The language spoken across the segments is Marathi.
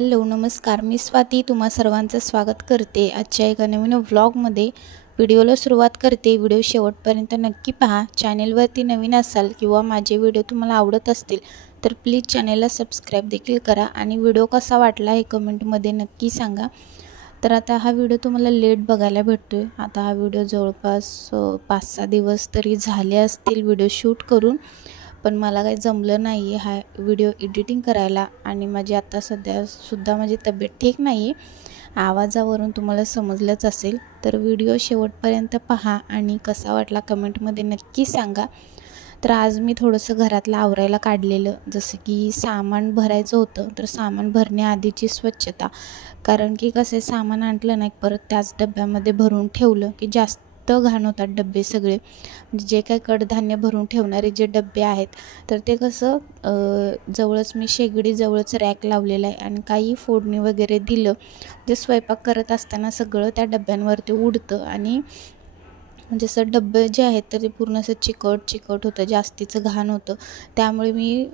हॅलो नमस्कार, मी स्वाती तुम्हा सर्वांचं स्वागत करते आजच्या एका नवीन व्लॉगमध्ये। व्हिडिओला सुरुवात करते। व्हिडिओ शेवटपर्यंत नक्की पहा। चॅनलवरती नवीन असाल किंवा माझे व्हिडिओ तुम्हाला आवडत असतील तर प्लीज चॅनलला सबस्क्राईब देखील करा आणि व्हिडिओ कसा वाटला हे कमेंटमध्ये नक्की सांगा। तर आता हा व्हिडिओ तुम्हाला लेट बघायला भेटतोय। आता हा व्हिडिओ जवळपास 5-6 दिवस तरी झाले असतील व्हिडिओ शूट करून, पण मला काही जमलं नाही हा व्हिडिओ एडिटिंग करायला आणि माझी आता सध्यासुद्धा माझी तब्येत ठीक नाही आहे। आवाजावरून तुम्हाला समजलंच असेल। तर व्हिडिओ शेवटपर्यंत पहा आणि कसा वाटला कमेंटमध्ये नक्की सांगा। तर आज मी थोडंसं घरातलं आवरायला काढलेलं, जसं की सामान भरायचं होतं। तर सामान भरण्याआधीची स्वच्छता, कारण की कसे सामान आणलं नाही परत त्याच डब्यामध्ये भरून ठेवलं की जास्त घाण होतात डब्बे सगळे। म्हणजे जे काही कडधान्य भरून ठेवणारे जे डब्बे आहेत तर ते कसं जवळच मी शेगडी जवळच रॅक लावलेला आहे आणि काही फोडणी वगैरे दिलं जे स्वयंपाक करत असताना सगळं त्या डब्यांवरती उडतं आणि म्हणजे असं डब्बे जे आहेत तर ते पूर्ण असं चिकट होतं, जास्तीचं घाण होतं। त्यामुळे मी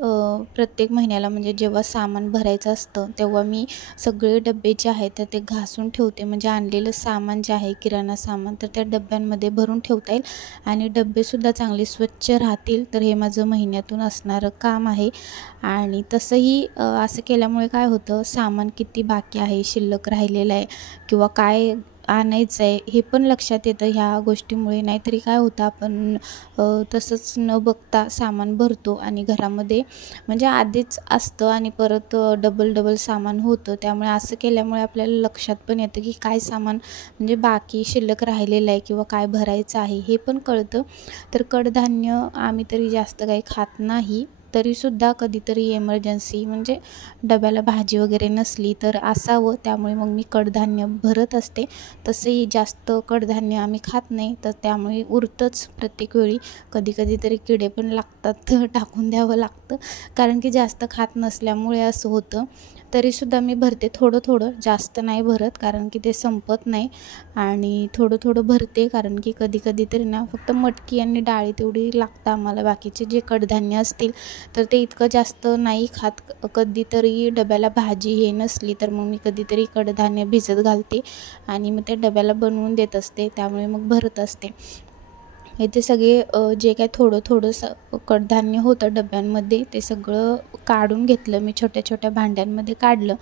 प्रत्येक महिन्याला म्हणजे जेव्हा सामान भरायचं असतं तेव्हा मी सगळे डब्बे जे आहेत तर ते घासून ठेवते। म्हणजे आणलेलं सामान जे आहे किराणा सामान तर त्या डब्यांमध्ये भरून ठेवता येईल आणि डब्बेसुद्धा चांगले स्वच्छ राहतील। तर हे माझं महिन्यातून असणारं काम आहे। आणि तसंही असं केल्यामुळे काय होतं, सामान किती बाकी आहे, शिल्लक राहिलेलं आहे किंवा काय आणायचं आहे हे पण लक्षात येतं ह्या गोष्टीमुळे। नाहीतरी काय होतं आपण तसंच न बघता सामान भरतो आणि घरामध्ये म्हणजे आधीच असतं आणि परत डबल सामान होतं। त्यामुळे असं केल्यामुळे आपल्याला लक्षात पण येतं की काय सामान म्हणजे बाकी शिल्लक राहिलेलं आहे किंवा काय भरायचं आहे हे पण कळतं। तर कडधान्य आम्ही तरी जास्त काही खात नाही, तरीसुद्धा कधीतरी एमर्जन्सी म्हणजे डब्याला भाजी वगैरे नसली तर असावं, त्यामुळे मग मी कडधान्य भरत असते। तसंही जास्त कडधान्य आम्ही खात नाही तर त्यामुळे उरतंच प्रत्येक वेळी। कधी तरी किडे पण लागतात तर टाकून द्यावं लागतं, कारण की जास्त खात नसल्यामुळे असं होतं। तरीसुद्धा मी भरते थोडं जास्त नाही भरत, कारण की ते संपत नाही आणि थोडं भरते, कारण की कधी तरी ना फक्त मटकी आणि डाळी तेवढी लागतं आम्हाला। बाकीचे जे कडधान्य असतील तर ते इतकं जास्त नाही खात। कधीतरी डब्याला भाजी हे नसली तर मग मी कधीतरी कडधान्य भिजत घालते आणि मग ते डब्याला बनवून देत असते, त्यामुळे मग भरत असते। इथे सगळे जे काही थोडंसं कडधान्य होतं डब्यांमध्ये ते सगळं काढून घेतलं मी, छोट्या भांड्यांमध्ये काढलं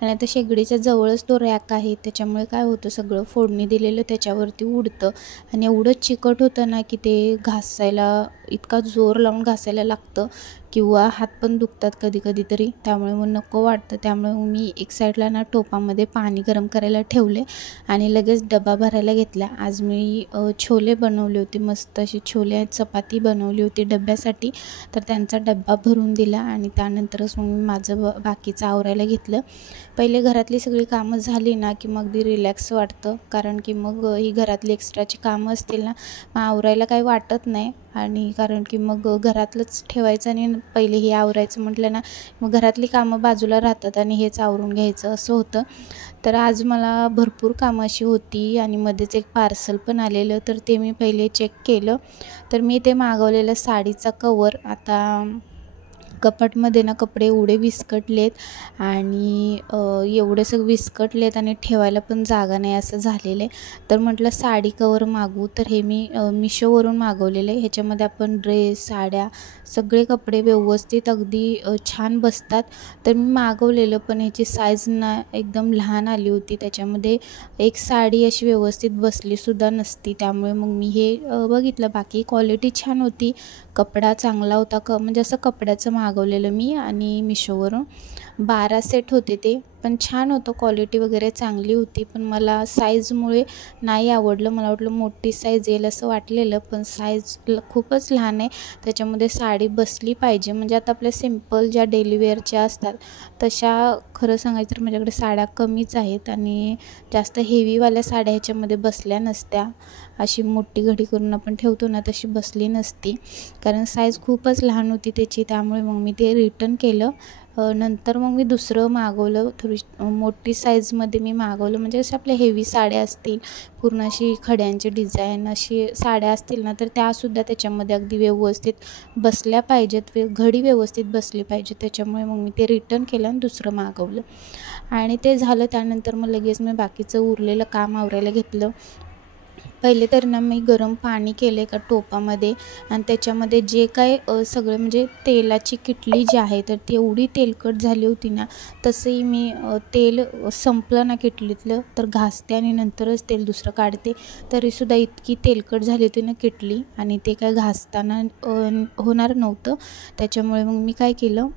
आणि आता शेगडीच्या जवळच तो रॅक आहे, त्याच्यामुळे काय होतं सगळं फोडणी दिलेलं त्याच्यावरती उडतं आणि एवढं चिकट होतं ना की ते घासायला इतका जोर लावून घासायला लागतं किंवा हात पण दुखतात कधी तरी, त्यामुळे मग नको वाटतं। त्यामुळे मी एक साईडला ना टोपामध्ये पाणी गरम करायला ठेवले आणि लगेच डबा भरायला घेतला। आज मी छोले बनवले होते, मस्त अशी छोले चपाती बनवली होती डब्यासाठी, तर त्यांचा डब्बा भरून दिला आणि त्यानंतरच मग मी माझं बाकीचं आवरायला घेतलं। पहिले घरातली सगळी कामं झाली ना की मग अगदी रिलॅक्स वाटतं, कारण की मग ही घरातली एक्स्ट्राची कामं असतील ना मग आवरायला काही वाटत नाही। आणि कारण की मग घरातलंच ठेवायचं आणि पहिले हे आवरायचं म्हटलं ना मग घरातली कामं बाजूला राहतात आणि हेच आवरून घ्यायचं असं होतं। तर आज मला भरपूर कामं अशी होती आणि मध्येच एक पार्सल पण आलेलं, तर ते मी पहिले चेक केलं। तर मी ते मागवलेलं साडीचा कवर आता कपाटमध्ये ना कपडे एवढे विस्कटलेत आणि एवढे सगळे विस्कटलेत आणि ठेवायला पण जागा नाही असं झालेलं आहे। तर म्हटलं साडी कवर मागवू, तर हे मी मिशोवरून मागवलेलं आहे। ह्याच्यामध्ये आपण ड्रेस, साड्या सगळे कपडे व्यवस्थित अगदी छान बसतात। तर मी मागवलेलं, पण ह्याची साईज ना एकदम लहान आली होती, त्याच्यामध्ये एक साडी अशी व्यवस्थित बसलीसुद्धा नसती। त्यामुळे मग मी हे बघितलं, बाकी क्वालिटी छान होती, कपडा चांगला होता, म्हणजे असं कपड्याचं मागवलेलं मी आणि मिशोवरून 12 सेट होते ते, पण छान होतं, क्वालिटी वगैरे चांगली होती। पण मला साईजमुळे नाही आवडलं, मला वाटलं मोठी साईज येईल असं वाटलेलं, पण साईज खूपच लहान आहे। त्याच्यामध्ये साडी बसली पाहिजे, म्हणजे आता आपल्या सिम्पल ज्या डेली वेअरच्या असतात तशा खरं सांगायचं तर माझ्याकडे साड्या कमीच आहेत आणि जास्त हेवीवाल्या साड्या ह्याच्यामध्ये बसल्या नसत्या। अशी मोठी घडी करून आपण ठेवतो ना तशी बसली नसती, कारण साईज खूपच लहान होती त्याची। त्यामुळे मग मी ते रिटर्न केलं नंतर मग मी दुसरं मागवलं, थोडी मोठी साईजमध्ये मी मागवलं. म्हणजे अशा आपल्या हेवी साड्या असतील, पूर्ण अशी खड्यांची डिझाईन अशी साड्या असतील ना, तर त्यासुद्धा त्याच्यामध्ये अगदी व्यवस्थित बसल्या पाहिजेत, घडी व्यवस्थित बसली पाहिजे. त्याच्यामुळे मग मी ते रिटर्न केलं आणि दुसरं मागवलं. आणि ते झालं. त्यानंतर मग लगेच मी बाकीचं उरलेलं काम आवरायला घेतलं. पहिले तर ना मी गरम पाणी केलं एका टोपामध्ये आणि त्याच्यामध्ये जे काय सगळं म्हणजे तेलाची किटली जी आहे तर ती एवढी तेलकट झाली होती ना, तसंही मी तेल संपलं ना किटलीतलं तर घासते आणि नंतरच तेल दुसरं काढते. तरीसुद्धा इतकी तेलकट झाली होती ना किटली आणि ते काय घासताना होणार नव्हतं. त्याच्यामुळे मग मी काय केलं,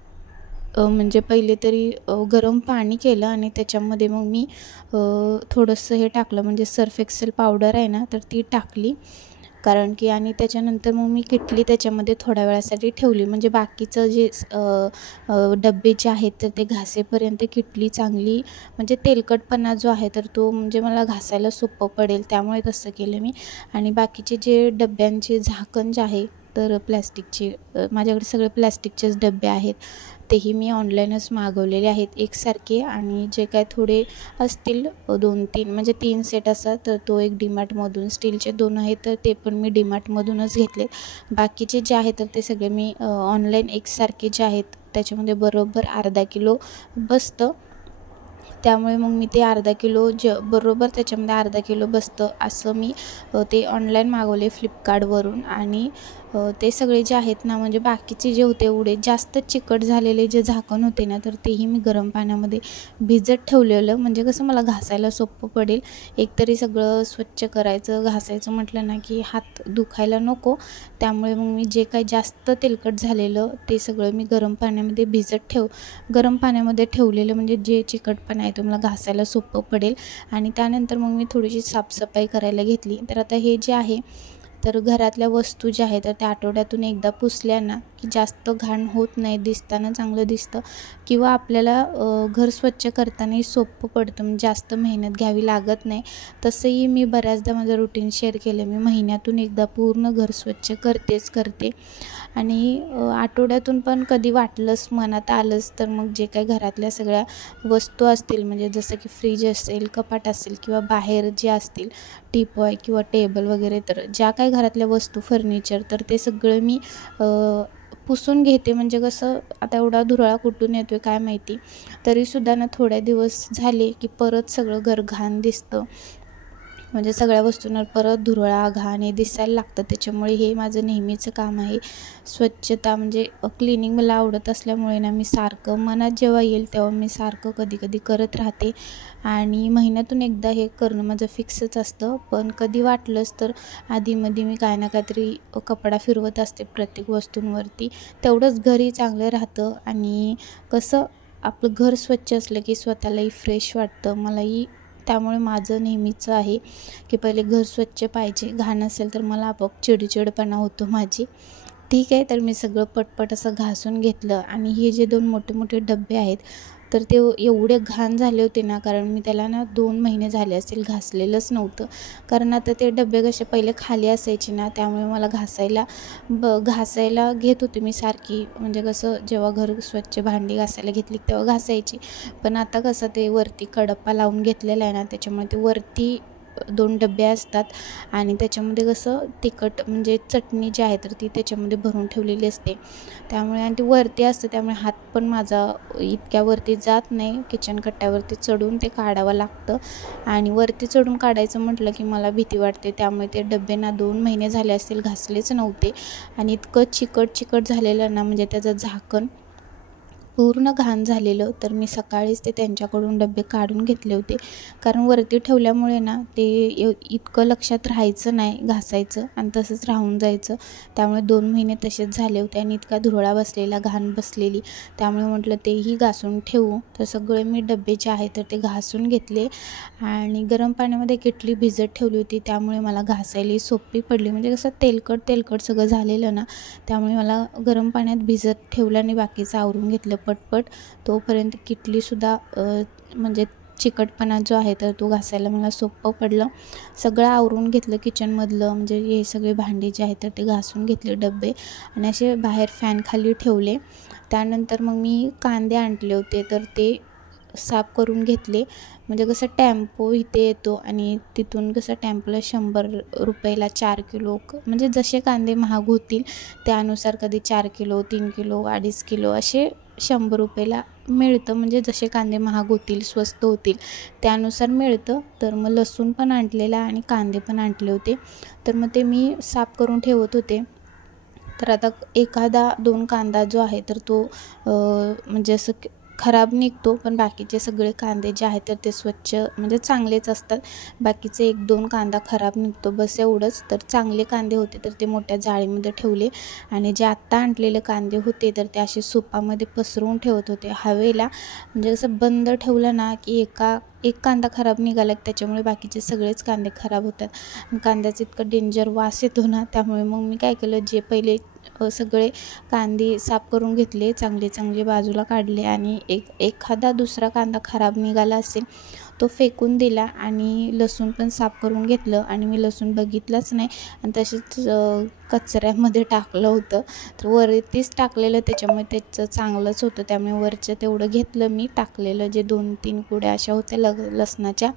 म्हणजे पहिले तरी गरम पाणी केलं आणि त्याच्यामध्ये मग मी थोडंसं हे टाकलं, म्हणजे सर्फ एक्सेल पावडर आहे ना, तर ती टाकली. कारण की आणि त्याच्यानंतर मग मी किटली त्याच्यामध्ये थोड्या वेळासाठी ठेवली. म्हणजे बाकीचं जे डब्बे जे आहेत तर ते घासेपर्यंत किटली चांगली म्हणजे तेलकटपणा जो आहे तर तो म्हणजे मला घासायला सोपं पडेल, त्यामुळे तसं केलं मी. आणि बाकीचे जे डब्यांचे झाकण जे आहे तर प्लॅस्टिकचे, माझ्याकडे सगळे प्लॅस्टिकचेच डबे आहेत. तेही मी ऑनलाईनच मागवलेले आहेत एकसारखे. आणि जे काय थोडे असतील 2-3 म्हणजे 3 सेट असतात, तर तो एक डीमार्टमधून, स्टीलचे 2 आहेत तर ते पण मी डीमार्टमधूनच घेतले. बाकीचे जे आहेत तर ते सगळे मी ऑनलाईन एकसारखे जे आहेत त्याच्यामध्ये बरोबर अर्धा किलो बसतं. त्यामुळे मग मी ते अर्धा किलो बरोबर त्याच्यामध्ये अर्धा किलो बसतं असं मी ते ऑनलाईन मागवले फ्लिपकार्टवरून. आणि ते सगळे जे आहेत ना, म्हणजे बाकीचे जे होते एवढे जास्त चिकट झालेले जे झाकण होते ना, तर तेही मी गरम पाण्यामध्ये भिजत ठेवलेलं. म्हणजे कसं मला घासायला सोपं पडेल. एकतरी सगळं स्वच्छ करायचं, घासायचं म्हटलं ना की हात दुखायला नको. त्यामुळे मग मी जे काही जास्त तेलकट झालेलं ते सगळं मी गरम पाण्यामध्ये ठेवलेलं, म्हणजे जे चिकटपणा आहे तो मला घासायला सोपं पडेल. आणि त्यानंतर मग मी थोडीशी साफसफाई करायला घेतली. तर आता हे जे आहे तर घरातल्या वस्तू ज्या आहेत तर त्या आठवड्यातून एकदा पुसल्या ना की जास्त घाण होत नाही, दिसताना चांगलं दिसतं. किंवा आपल्याला घर स्वच्छ करतानाही सोपं पडतं, म्हणजे जास्त मेहनत घ्यावी लागत नाही. तसंही मी बऱ्याचदा माझं रुटीन शेअर केलं. मी महिन्यातून एकदा पूर्ण घर स्वच्छ करते. आणि आठवड्यातून पण कधी वाटलंच, मनात आलंच तर मग जे काही घरातल्या सगळ्या वस्तू असतील, म्हणजे जसं की फ्रीज असेल, कपाट असेल किंवा बाहेर जे असतील टीपॉय किंवा टेबल वगैरे, तर ज्या काही घरातल्या वस्तू फर्निचर तर ते सगळं मी पुसून घेते. म्हणजे कसं आता एवढा धुरळा कुठून येतोय काय माहिती, तरीसुद्धा ना थोड्या दिवस झाले की परत सगळं घर घाण दिसतं. म्हणजे सगळ्या वस्तूंवर परत धुरळा घाण हे दिसायला लागतं. त्याच्यामुळे हे माझं नेहमीचं काम आहे स्वच्छता, म्हणजे क्लिनिंग मला आवडत असल्यामुळे ना मी सारखं मनात जेव्हा येईल तेव्हा मी सारखं कधी कधी करत राहते. आणि महिन्यातून एकदा हे करणं माझं फिक्सच असतं. पण कधी वाटलंच तर आधीमध्ये मी काय ना काहीतरी कपडा फिरवत असते प्रत्येक वस्तूंवरती. तेवढंच घरी चांगलं राहतं. आणि कसं आपलं घर स्वच्छ असलं की स्वतःलाही फ्रेश वाटतं. मलाही त्यामुळे माझं नेहमीचं आहे की पहिले घर स्वच्छ पाहिजे. घाण असेल तर मला आपोआप चिडचिडपणा होतो माझी. ठीक आहे, तर मी सगळं पटपट असं घासून घेतलं. आणि हे जे 2 मोठे मोठे डबे आहेत तर ते एवढे घाण झाले होते ना, कारण मी त्याला ना 2 महिने झाले असतील घासलेलंच नव्हतं. कारण आता ते डबे कसे पहिले खाली असायचे ना, त्यामुळे मला घासायला घेत होते मी सारखी. म्हणजे कसं जेव्हा घर स्वच्छ भांडी घासायला घेतली तेव्हा घासायची. पण आता कसं ते वरती कडप्पा लावून घेतलेला आहे ना, त्याच्यामुळे ते वरती 2 डबे असतात. आणि त्याच्यामध्ये कसं तिखट म्हणजे चटणी जी आहे तर ती त्याच्यामध्ये भरून ठेवलेली असते. त्यामुळे आणि ती वरती असते, त्यामुळे हात पण माझा इतक्या वरती जात नाही. किचन कट्ट्यावरती चढून ते काढावं लागतं. आणि वरती चढून काढायचं म्हटलं की मला भीती वाटते. त्यामुळे ते डबे ना 2 महिने झाले असतील घासलेच नव्हते. आणि इतकं चिकट चिकट ना, म्हणजे त्याचं झाकण पूर्ण घाण झालेलं. तर मी सकाळीच ते त्यांच्याकडून डबे काढून घेतले होते. कारण वरती ठेवल्यामुळे ना ते इतकं लक्षात राहायचं नाही घासायचं आणि तसंच राहून जायचं. त्यामुळे 2 महिने तसेच झाले होते आणि इतका धुरळा बसलेला, घाण बसलेली. त्यामुळे म्हटलं तेही घासून ठेवू. तर सगळे मी डबे जे आहेत तर ते घासून घेतले. आणि गरम पाण्यामध्ये किटली भिजत ठेवली होती, त्यामुळे मला घासायला सोपी पडली. म्हणजे कसं तेलकट सगळं झालेलं ना, त्यामुळे मला गरम पाण्यात भिजत ठेवलं आणि बाकीचं आवरून घेतलं पटपट. तोपर्यंत किटलीसुद्धा म्हणजे चिकटपणा जो आहे तर तो घासायला मला सोपं पडलं. सगळं आवरून घेतलं किचनमधलं, म्हणजे हे सगळे भांडी जे आहेत तर ते घासून घेतले डबे. आणि असे बाहेर फॅन खाली ठेवले. त्यानंतर मग मी कांदे आणले होते तर ते साफ करून घेतले. म्हणजे कसं टेम्पो इथे येतो आणि तिथून कसं टेम्पोला 100 रुपयाला 4 किलो म्हणजे जसे कांदे महाग होतील त्यानुसार कधी 4 किलो 3 किलो 2.5 किलो असे 100 रुपयाला मिळतं. म्हणजे जसे कांदे महाग होतील स्वस्त होतील त्यानुसार मिळतं. तर मग लसूण पण आणलेला आणि कांदे पण आणले होते. तर मग ते मी साफ करून ठेवत होते. तर आता एखादा 2 कांदा जो आहे तर तो म्हणजे असं खराब निघतो, पण बाकीचे सगळे कांदे जे आहेत तर ते स्वच्छ म्हणजे चांगलेच असतात. बाकीचे 1-2 कांदा खराब निघतो बस एवढंच. तर चांगले कांदे होते तर ते मोठ्या जाळीमध्ये ठेवले आणि जे आत्ता आणलेले कांदे होते तर ते असे सुपामध्ये पसरवून ठेवत होते हवेला. म्हणजे असं बंद ठेवलं ना की एक कांदा खराब निघाला त्याच्यामुळे बाकीचे सगळेच कांदे खराब होतात आणि कांद्याचा इतका डेंजर वास येतो ना. त्यामुळे मग मी काय केलं, जे पहिले सगळे कांदे साफ करून घेतले, चांगले बाजूला काढले आणि एखादा दुसरा कांदा खराब निघाला असेल तो फेकून दिला आणि लसूण पण साफ करून घेतलं आणि मी लसूण बघितलंच नाही आणि तसेच कचऱ्यामध्ये टाकलं होतं. तर वरतीच टाकलेलं त्याच्यामुळे त्याचं चांगलंच होतं, त्यामुळे वरचं तेवढं घेतलं मी. टाकलेलं जे 2-3 कुड्या अशा होत्या लसणाच्या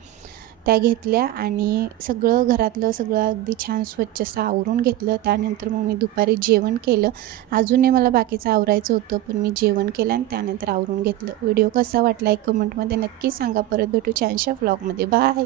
त्या घेतल्या आणि सगळं घरातलं सगळं अगदी छान स्वच्छ असं आवरून घेतलं. त्यानंतर मग मी दुपारी जेवण केलं. अजूनही मला बाकीचं आवरायचं होतं पण मी जेवण केलं आणि त्यानंतर आवरून घेतलं. व्हिडिओ कसा वाटला एक कमेंटमध्ये नक्की सांगा. परत भेटू छानशा व्लॉगमध्ये. बाय.